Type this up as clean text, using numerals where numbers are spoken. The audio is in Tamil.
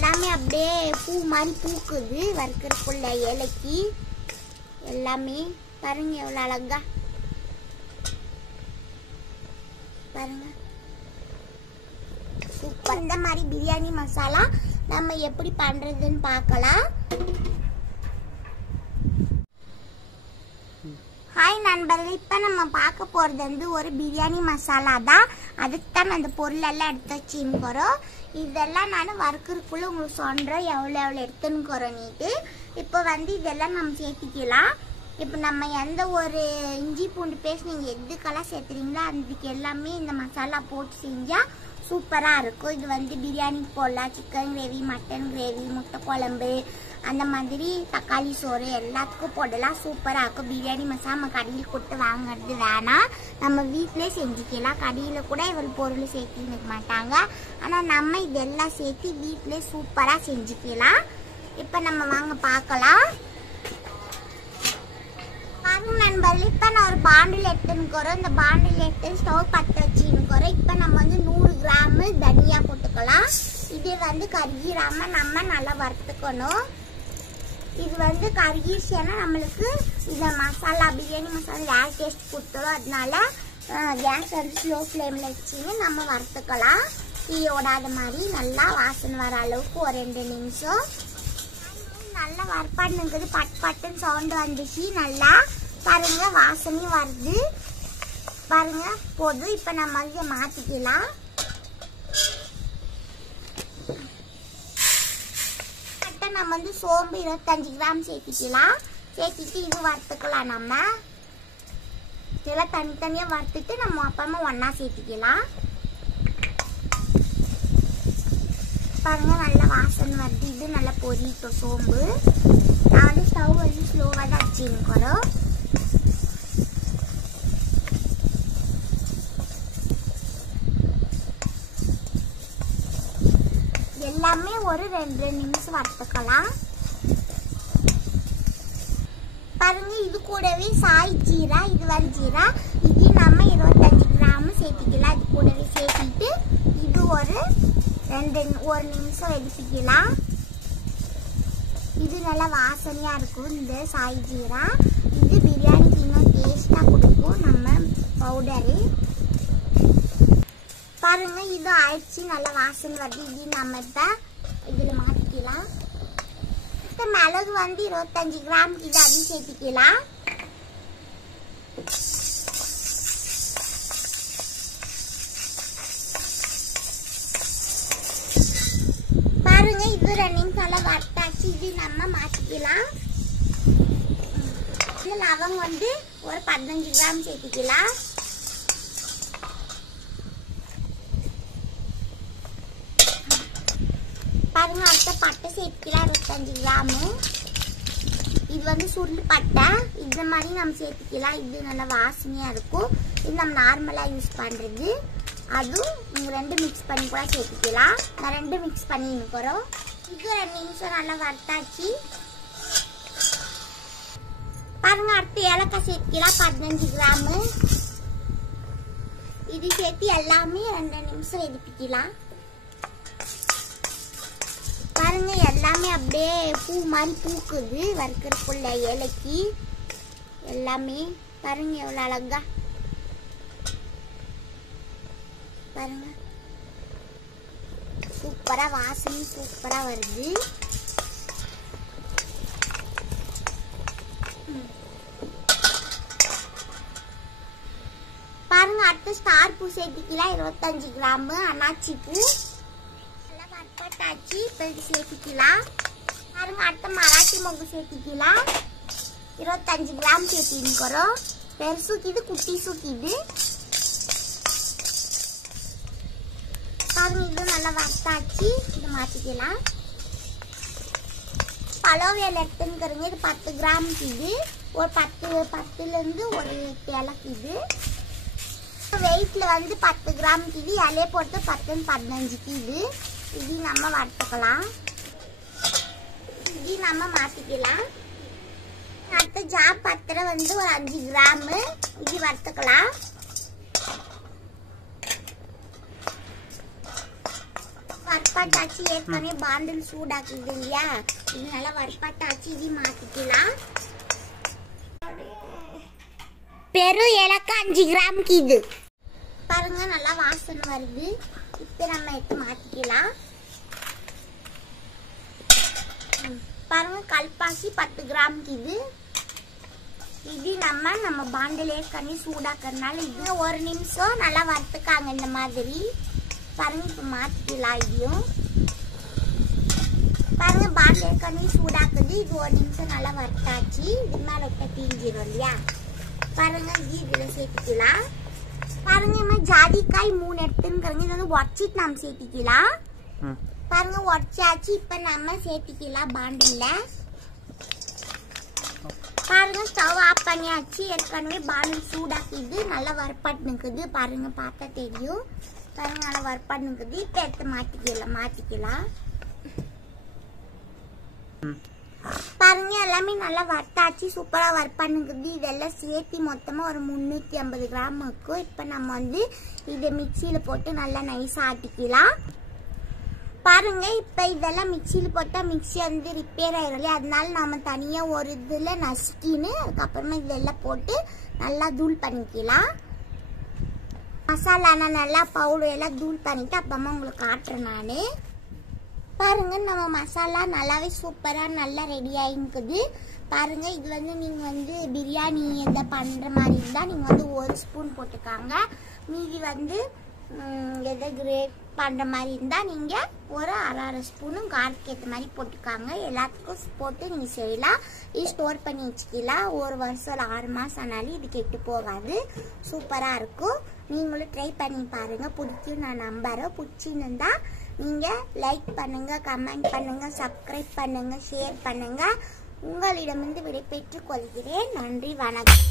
எல்லாமே அப்படியே பூ மாதிரி பூக்குது வறுக்கிறதுக்குள்ள ஏலக்கி எல்லாமே பாருங்க எவ்வளோ அழகா பாருங்க சூப்பர். இந்த மாதிரி பிரியாணி மசாலா நம்ம எப்படி பண்றதுன்னு பார்க்கலாம். ஹாய் நண்பர்களே, இப்போ நம்ம பார்க்க போகிறது வந்து ஒரு பிரியாணி மசாலா தான். அதுக்கு தான் அந்த பொருள் எல்லாம் எடுத்து வச்சுன்னு இதெல்லாம் நான் வறுக்கிறதுக்குள்ள உங்களுக்கு சொல்கிறேன் எவ்வளோ எடுத்துன்னு இப்போ வந்து இதெல்லாம் நம்ம சேர்த்திக்கலாம். இப்போ நம்ம எந்த ஒரு இஞ்சி பூண்டு பேஸ்ட் நீங்கள் எதுக்கெல்லாம் சேர்த்துறீங்களோ அதுக்கு எல்லாமே இந்த மசாலா போட்டு செஞ்சால் சூப்பராக இருக்கும். இது வந்து பிரியாணிக்கு போடலாம், சிக்கன் கிரேவி, மட்டன் கிரேவி, முட்டை குழம்பு, அந்த மாதிரி தக்காளி சோறு எல்லாத்துக்கும் போடலாம். சூப்பராக இருக்கும். பிரியாணி மசாலா நம்ம கடையில் கொடுத்து வாங்குறது வேணாம், நம்ம வீட்டிலே செஞ்சுக்கலாம். கடையில் கூட இவ்வளோ பொருள் சேர்த்து நிற்க மாட்டாங்க. ஆனால் நம்ம இதெல்லாம் சேர்த்து வீட்டிலே சூப்பராக செஞ்சுக்கலாம். இப்போ நம்ம வாங்க பார்க்கலாம். நண்பர்கள், இப்போ நான் ஒரு பாண்டில் எடுத்துன்னு இந்த பாண்டில் எடுத்து ஸ்டவ் பற்ற வச்சுன்னு இப்போ நம்ம வந்து 100 கிராம் தனியா போட்டுக்கலாம். இது வந்து கருகிராம நம்ம நல்லா வறுத்துக்கணும். இது வந்து கருகிடுச்சுன்னா நம்மளுக்கு இந்த மசாலா பிரியாணி மசாலா வேறு டேஸ்ட் கொடுத்துரும். அதனால கேஸ் வந்து ஸ்லோ ஃப்ளேமில் வச்சுன்னு நம்ம வறுத்துக்கலாம். தீ ஓடாத மாதிரி நல்லா வாசனை வர அளவுக்கு ஒரு 2 நிமிஷம் நல்லா வறுப்பாடுங்கிறது பட் பட்டுன்னு சவுண்டு வந்துச்சு. நல்லா பாருங்க வாசனையும் வருது பாருங்க போதும். இப்போ நம்ம இதை மாற்றிக்கலாம். நம்ம வந்து சோம்பு 25 கிராம் சேர்த்திக்கலாம். சேர்த்திட்டு இது வறுத்துக்கலாம். நம்ம இதெல்லாம் தனித்தனியாக வறுத்துட்டு நம்ம அப்புறமா ஒன்றா சேர்த்திக்கலாம். பாருங்க நல்லா வாசனை வருது. இது நல்லா பொரிட்டோம் சோம்பு. நான் வந்து ஸ்டவ் வந்து ஸ்லோவாக தான் வச்சுருக்கோம். எல்லாமே ஒரு 2 நிமிஷம் வறுத்துக்கலாம். பாருங்க இது கூடவே சாய் ஜீரா, இது வந்து ஜீரா, இது நம்ம 25 கிராம் சேர்த்திக்கலாம். இது கூடவே சேர்த்திட்டு இது ஒரு 1 நிமிஷம் எடுத்துக்கலாம். இது நல்லா வாசனையா இருக்கும். இந்த சாய் ஜீரா இது பிரியாணிக்கு இன்னும் டேஸ்டா கொடுக்கும். நம்ம பவுடரு பாருங்க இது ஆயிடுச்சு. நல்லா வாசனை வருது. இது நம்ம இப்போ இதில் மாற்றிக்கலாம். இப்போ மிளகு வந்து 25 கிராம் இது அதையும் சேர்த்திக்கலாம். பாருங்க இது 2 நிமிஷம் நல்லா வறுத்தாச்சு. இது நம்ம மாற்றிக்கலாம். லவங்கம் வந்து ஒரு 15 கிராம் சேர்த்திக்கலாம். பாருங்க அடுத்த பட்டை சேர்த்துக்கலாம் 25 கிராமு. இது வந்து சுருள் பட்டை. இந்த மாதிரி நம்ம சேர்த்துக்கலாம். இது நல்லா வாசனையா இருக்கும். இது நம்ம நார்மலா யூஸ் பண்றது. அதுவும் நீங்க 2 மிக்ஸ் பண்ணி கூட சேர்த்துக்கலாம். நான் 2 மிக்ஸ் பண்ணி இருக்கிறோம். இது 2 நிமிஷம் நல்லா வறுத்தாச்சு. பாருங்க அடுத்து ஏலக்காய் சேர்த்துக்கலாம் 15 கிராமு. இது சேர்த்து எல்லாமே 2 நிமிஷம் எடுத்துக்கலாம். பாருங்க எல்லாமே அப்படியே பூ மாதிரி பூக்குது வறுக்கிறதுக்குள்ள ஏலக்கி எல்லாமே பாருங்க எவ்வளோ அழகா பாருங்க. சூப்பரா வாசனை சூப்பரா வருது. பாருங்க அடுத்து ஸ்டார் பூ சேர்த்துக்கலாம் 25 கிராம். அன்னாச்சி பூ வறுத்தாச்சு. இப்போ இது சேர்த்துக்கலாம். பாருங்க அடுத்த மராட்டி மொக்கு சேர்த்துக்கலாம். 25 கிராம் சேர்த்திருக்கிறோம். பெருசுக்கு இது குட்டி சுக்கிது. பாருங்க இது நல்லா வறுத்தாச்சு. இது மாற்றிக்கலாம். பலோவியல் எடுத்துன்னு இது 10 கிராம் இது ஒரு 10லேருந்து ஒரு 8 இலக்கு. இது வெயிட்ல வந்து 10 கிராம் இது இலையை போட்டு 10-15 இது. இது நம்ம வறுத்துக்கலாம். இது நம்ம மாத்திக்கலாம். அடுத்த ஜாப் பத்திரை வந்து ஒரு 5 கிராம் இது வறுத்துக்கலாம். வறுப்பாட்டாச்சு. ஏற்கனவே பாண்டில் சூடாக்குது இல்லையா, இது நல்லா வறுப்பாட்டாச்சு. இது மாத்திக்கலாம். பெரும் ஏலக்காய் 5 கிராமுக்கு இது பாருங்க, நல்லா வாசனை வருது. இப்போ நம்ம எடுத்து மாத்திக்கலாம். பாருங்க, கல்பாசி 10 கிராமுக்கு இது. இது நம்ம பாண்டில் ஏற்கனவே சூடாக்குறதுனால இது 1 நிமிஷம் நல்லா வறுத்துக்காங்க இந்த மாதிரி. பாருங்க, இப்போ மாத்திக்கலாம். இதையும் பாருங்க, பாண்டில் ஏற்கனவே சூடாக்குது. இது 1 நிமிஷம் நல்லா வறுத்தாச்சு. இது மேல விட்ட தீஞ்சிரும் இல்லையா. பாருங்க, இதுல சேர்த்துக்கலாம். பாருங்க, நம்ம ஜாதிக்காய் 3 எடுத்துங்கிறங்க. இது வந்து உடச்சிட்டு நம்ம சேர்த்திக்கலாம். பாருங்க, உடச்சாச்சு. இப்ப நம்ம சேர்த்திக்கலாம் பாண்டில்ல. பாருங்க, ஸ்டவ் ஆஃப் பண்ணியாச்சு. ஏற்கனவே பாண்டில் சூடாக்கிது, நல்லா வறுப்பாட்டுக்குது. பாருங்க, பார்த்தா தெரியும். பாருங்க, நல்லா வறுப்பாட்டுக்குது. இப்ப எடுத்து மாத்திக்கலாம். பாருங்க, எல்லாமே நல்லா வறுத்தாச்சு. சூப்பரா வறுப்பாட்டுக்குது. இதெல்லாம் சேர்த்து மொத்தமா ஒரு 350 கிராம் இருக்கும். இப்ப நம்ம வந்து இதை மிக்சியில போட்டு நல்லா நைஸா ஆட்டிக்கலாம். பாருங்க, இப்ப இதெல்லாம் மிக்சியில போட்டா மிக்சி வந்து ரிப்பேர் ஆயிரும் இல்லையா, அதனால நாம தனியா ஒரு இதுல நசுக்கின்னு அதுக்கப்புறமா இதெல்லாம் போட்டு நல்லா தூள் பண்ணிக்கலாம். மசாலா நல்லா பவுடர் எல்லாம் தூள் பண்ணிட்டு அப்புறமா உங்களுக்கு காட்டுறேன் நானு. பாருங்க, நம்ம மசாலா நல்லாவே சூப்பரா நல்லா ரெடி ஆகிக்குது. பாருங்க, இது வந்து நீங்க வந்து பிரியாணி எந்த பண்ற மாதிரி இருந்தா நீங்க வந்து 1 ஸ்பூன் போட்டுக்காங்க. மீதி வந்து எதை கிரேட் பண்ற மாதிரி இருந்தா நீங்க ஒரு அரை ஸ்பூனும் காரத்துக்கு ஏற்ற மாதிரி போட்டுக்காங்க. எல்லாத்துக்கும் போட்டு நீங்க செய்யலாம். இது ஸ்டோர் பண்ணி வச்சுக்கலாம். 1 வருஷம் 6 மாசம் ஆனாலும் இது கெட்டு போகாது. சூப்பரா இருக்கும். நீங்களும் ட்ரை பண்ணி பாருங்க. பிடிக்கும் நான் நம்புறேன். பிடிச்சிருந்தா நீங்க லைக் பண்ணுங்க, கமெண்ட் பண்ணுங்க, சப்ஸ்கிரைப் பண்ணுங்க, ஷேர் பண்ணுங்க. உங்களிடமிருந்து விடைபெற்றுக் கொள்கிறேன். நன்றி, வணக்கம்.